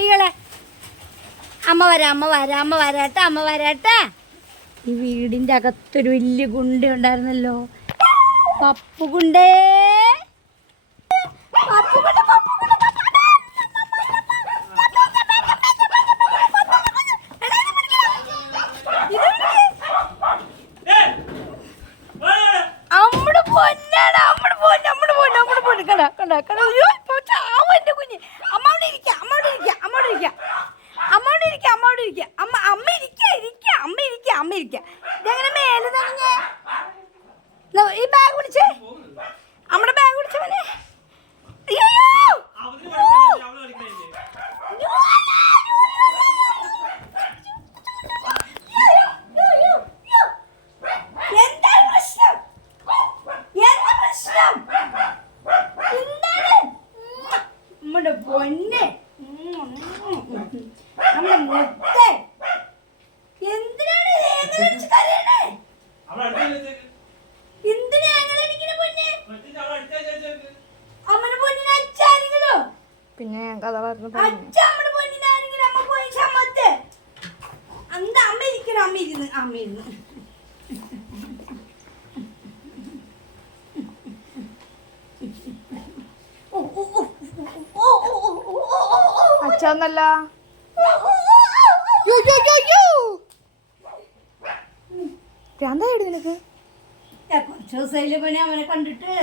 ചെടികളെ അമ്മ വരാം അമ്മ വരാം അമ്മ വരാട്ടെ അമ്മ വരാട്ടെ. ഈ വീടിന്റെ അകത്തൊരു വലിയ ഗുണ്ട ഉണ്ടായിരുന്നല്ലോ. പപ്പു ഗുണ്ടേ അമ്മ പൊന്നാണ് അമ്മ പൊന്ന് അമ്മ പൊന്ന് നമ്മുടെ പൊന്ന്. കട കട കട ഇരിക്കാം. ഇതങ്ങനെ മേലെ നനഞ്ഞേ ഈ ബാഗ് പിടിച്ചേ. നമ്മുടെ ബാഗ് പിടിച്ചവനെ നമ്മുടെ പൊന്നെ. നമ്മുടെ മുട്ട പിന്നെ ഞാൻ കഥ പറഞ്ഞു അച്ഛന്നല്ല ഭ്രാന്തായിട്ട് നിനക്ക് കുറച്ച് ദിവസമായില്ലേ പിന്നെ അവനെ കണ്ടിട്ട്